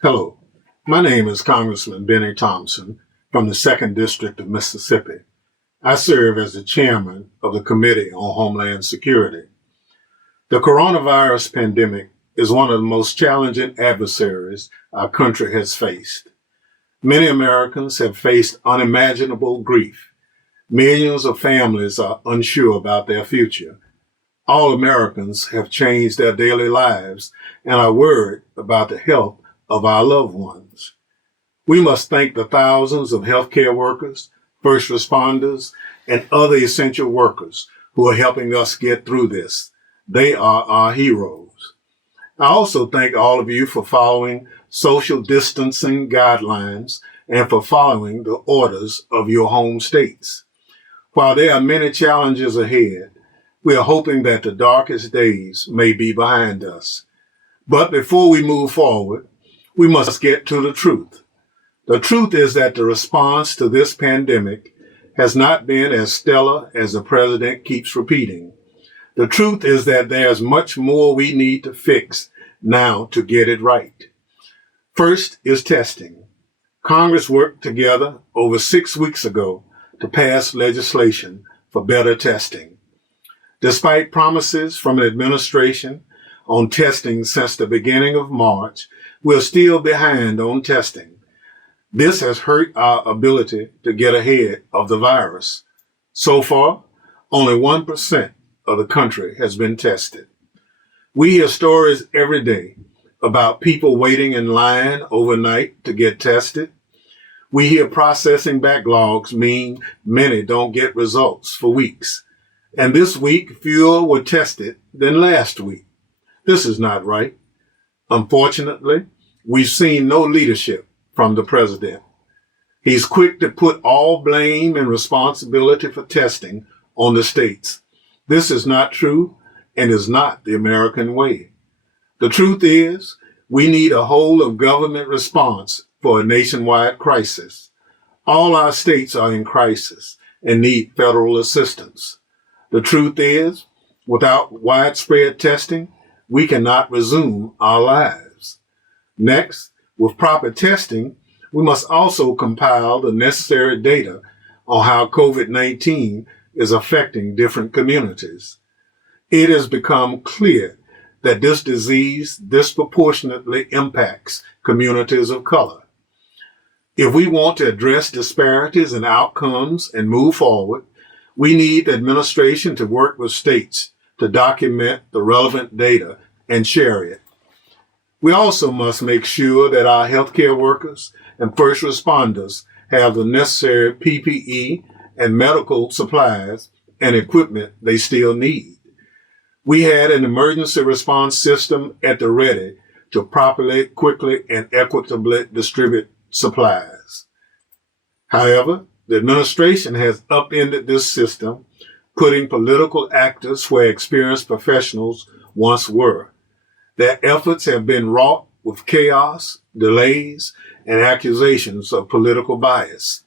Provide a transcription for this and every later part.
Hello, my name is Congressman Bennie Thompson from the 2nd District of Mississippi. I serve as the chairman of the Committee on Homeland Security. The coronavirus pandemic is one of the most challenging adversaries our country has faced. Many Americans have faced unimaginable grief. Millions of families are unsure about their future. All Americans have changed their daily lives and are worried about the health of our loved ones. We must thank the thousands of healthcare workers, first responders, and other essential workers who are helping us get through this. They are our heroes. I also thank all of you for following social distancing guidelines and for following the orders of your home states. While there are many challenges ahead, we are hoping that the darkest days may be behind us. But before we move forward, we must get to the truth. The truth is that the response to this pandemic has not been as stellar as the president keeps repeating. The truth is that there's much more we need to fix now to get it right. First is testing. Congress worked together over 6 weeks ago to pass legislation for better testing. Despite promises from the administration on testing since the beginning of March, we're still behind on testing. This has hurt our ability to get ahead of the virus. So far, only 1% of the country has been tested. We hear stories every day about people waiting in line overnight to get tested. We hear processing backlogs mean many don't get results for weeks. And this week, fewer were tested than last week. This is not right. Unfortunately, we've seen no leadership from the president. He's quick to put all blame and responsibility for testing on the states. This is not true and is not the American way. The truth is, we need a whole of government response for a nationwide crisis. All our states are in crisis and need federal assistance. The truth is, without widespread testing, we cannot resume our lives. Next, with proper testing, we must also compile the necessary data on how COVID-19 is affecting different communities. It has become clear that this disease disproportionately impacts communities of color. If we want to address disparities in outcomes and move forward, we need the administration to work with states to document the relevant data and share it. We also must make sure that our healthcare workers and first responders have the necessary PPE and medical supplies and equipment they still need. We had an emergency response system at the ready to properly, quickly, and equitably distribute supplies. However, the administration has upended this system, putting political actors where experienced professionals once were. Their efforts have been wrought with chaos, delays, and accusations of political bias.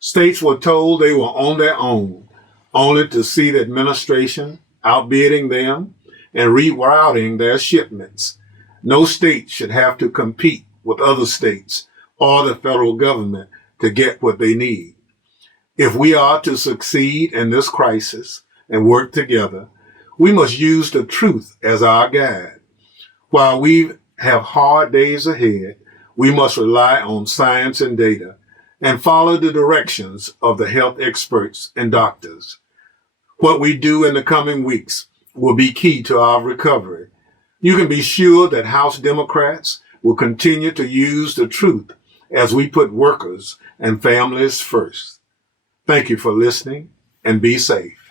States were told they were on their own, only to see the administration outbidding them and rerouting their shipments. No state should have to compete with other states or the federal government to get what they need. If we are to succeed in this crisis and work together, we must use the truth as our guide. While we have hard days ahead, we must rely on science and data and follow the directions of the health experts and doctors. What we do in the coming weeks will be key to our recovery. You can be sure that House Democrats will continue to use the truth as we put workers and families first. Thank you for listening and be safe.